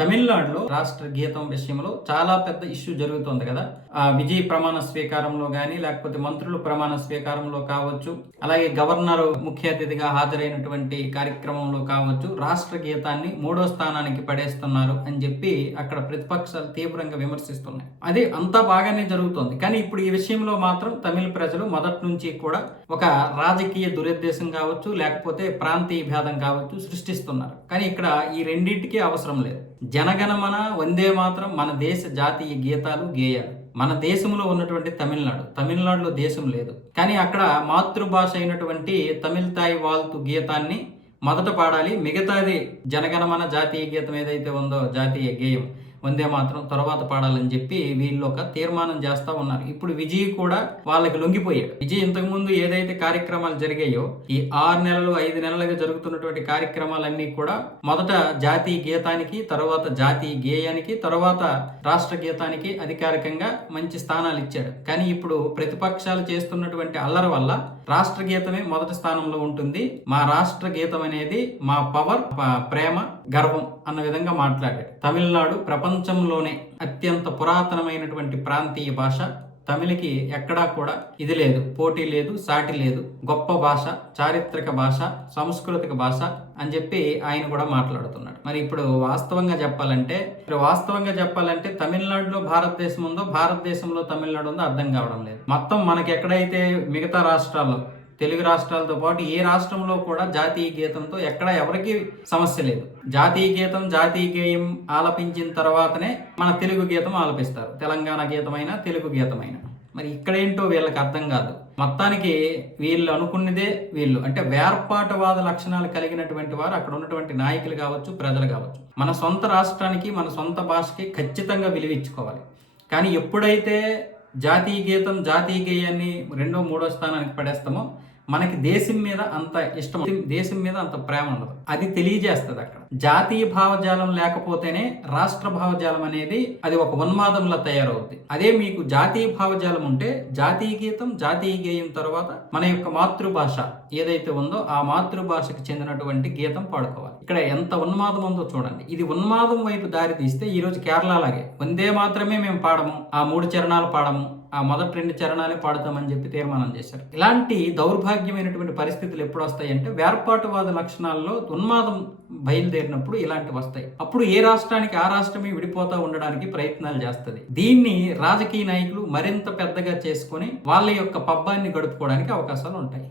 తమిళనాడులో రాష్ట్ర గీతం విషయంలో చాలా పెద్ద ఇష్యూ జరుగుతోంది కదా. విజయ్ ప్రమాణ స్వీకారంలో గానీ లేకపోతే మంత్రుల ప్రమాణ స్వీకారంలో కావచ్చు, అలాగే గవర్నర్ ముఖ్య అతిథిగా హాజరైనటువంటి కార్యక్రమంలో కావచ్చు, రాష్ట్ర గీతాన్ని 3వ స్థానానికి పడేస్తున్నారు అని చెప్పి అక్కడ ప్రతిపక్షాలు తీవ్రంగా విమర్శిస్తున్నాయి. అది అంతా బాగానే జరుగుతోంది, కానీ ఇప్పుడు ఈ విషయంలో మాత్రం తమిళ ప్రజలు మొదటి నుంచి కూడా ఒక రాజకీయ దురుద్దేశం కావచ్చు, లేకపోతే ప్రాంతీయ భేదం కావచ్చు సృష్టిస్తున్నారు. కానీ ఇక్కడ ఈ రెండింటికి అవసరం లేదు. జనగణమన, వందే మాత్రం మన దేశ జాతీయ గీతాలు గేయాలు. మన దేశంలో ఉన్నటువంటి తమిళనాడులో దేశం లేదు, కానీ అక్కడ మాతృభాష అయినటువంటి తమిళ తాయి వాల్తు గీతాన్ని మొదట పాడాలి. మిగతాది జనగణమన జాతీయ గీతం ఏదైతే ఉందో జాతీయ గేయం వందే మాత్రం తర్వాత పాడాలని చెప్పి వీళ్ళు ఒక తీర్మానం చేస్తా ఉన్నారు. ఇప్పుడు విజయ్ కూడా వాళ్ళకి లొంగిపోయాడు. విజయ్ ఇంతకుముందు ఏదైతే కార్యక్రమాలు జరిగాయో ఈ 6 నెలలు 5 నెలలుగా జరుగుతున్నటువంటి కార్యక్రమాలన్నీ కూడా మొదట జాతీయ గీతానికి, తర్వాత జాతీయ గేయానికి, తర్వాత రాష్ట్ర గీతానికి అధికారికంగా మంచి స్థానాలు ఇచ్చాడు. కానీ ఇప్పుడు ప్రతిపక్షాలు చేస్తున్నటువంటి అల్లరి వల్ల రాష్ట్ర గీతమే మొదటి స్థానంలో ఉంటుంది. మా రాష్ట్ర గీతం అనేది మా పవర్, ప్రేమ, గర్వం అన్న విధంగా మాట్లాడాడు. తమిళనాడు ప్రపంచంలోనే అత్యంత పురాతనమైనటువంటి ప్రాంతీయ భాష. తమిళకి ఎక్కడా కూడా ఇది లేదు, పోటీ లేదు, సాటి లేదు. గొప్ప భాష, చారిత్రక భాష, సాంస్కృతిక భాష అని చెప్పి ఆయన కూడా మాట్లాడుతున్నాడు. మరి ఇప్పుడు వాస్తవంగా చెప్పాలంటే తమిళనాడులో భారతదేశం ఉందో, భారతదేశంలో తమిళనాడు ఉందో అర్థం కావడం లేదు. మొత్తం మనకి ఎక్కడైతే మిగతా రాష్ట్రాల్లో, తెలుగు రాష్ట్రాలతో పాటు ఏ రాష్ట్రంలో కూడా జాతీయ గీతంతో ఎక్కడ ఎవరికి సమస్య లేదు. జాతీయ గీతం, జాతీయ గేయం ఆలపించిన తర్వాతనే మన తెలుగు గీతం ఆలపిస్తారు. తెలంగాణ గీతమైనా తెలుగు గీతమైనా. మరి ఇక్కడేంటో వీళ్ళకి అర్థం కాదు. మొత్తానికి వీళ్ళు అనుకున్నదే వీళ్ళు అంటే వేర్పాటువాద లక్షణాలు కలిగినటువంటి వారు అక్కడ ఉన్నటువంటి నాయకులు కావచ్చు, ప్రజలు కావచ్చు. మన సొంత రాష్ట్రానికి, మన సొంత భాషకి ఖచ్చితంగా విలువ ఇచ్చుకోవాలి. కానీ ఎప్పుడైతే జాతీయ గీతం, జాతీయ గేయాన్ని 2వ 3వ స్థానానికి పడేస్తామో మనకి దేశం మీద అంత ఇష్టం, దేశం మీద అంత ప్రేమ ఉండదు. అది తెలియజేస్తుంది. అక్కడ జాతీయ భావజాలం లేకపోతేనే రాష్ట్ర భావజాలం అనేది అది ఒక ఉన్మాదంలా తయారవుద్ది. అదే మీకు జాతీయ భావజాలం ఉంటే జాతీయ గీతం, జాతీయ గేయం తర్వాత మన యొక్క మాతృభాష ఏదైతే ఉందో ఆ మాతృభాషకు చెందినటువంటి గీతం పాడుకోవాలి. ఇక్కడ ఎంత ఉన్మాదం ఉందో చూడండి. ఇది ఉన్మాదం వైపు దారి తీస్తే ఈ రోజు కేరళ లాగే వందే మాత్రమే మేము పాడము, ఆ 3 చరణాలు పాడము, ఆ మొదటి 2 చరణాలే పాడుతామని చెప్పి తీర్మానం చేశారు. ఇలాంటి దౌర్భాగ్యమైనటువంటి పరిస్థితులు ఎప్పుడు వస్తాయంటే వేర్పాటువాద లక్షణాల్లో ఉన్మాదం బయలుదేరినప్పుడు ఇలాంటివి వస్తాయి. అప్పుడు ఏ రాష్ట్రానికి ఆ రాష్ట్రమే విడిపోతా ఉండడానికి ప్రయత్నాలు చేస్తుంది. దీన్ని రాజకీయ నాయకులు మరింత పెద్దగా చేసుకొని వాళ్ళ యొక్క పబ్బాన్ని గడుపుకోవడానికి అవకాశాలు ఉంటాయి.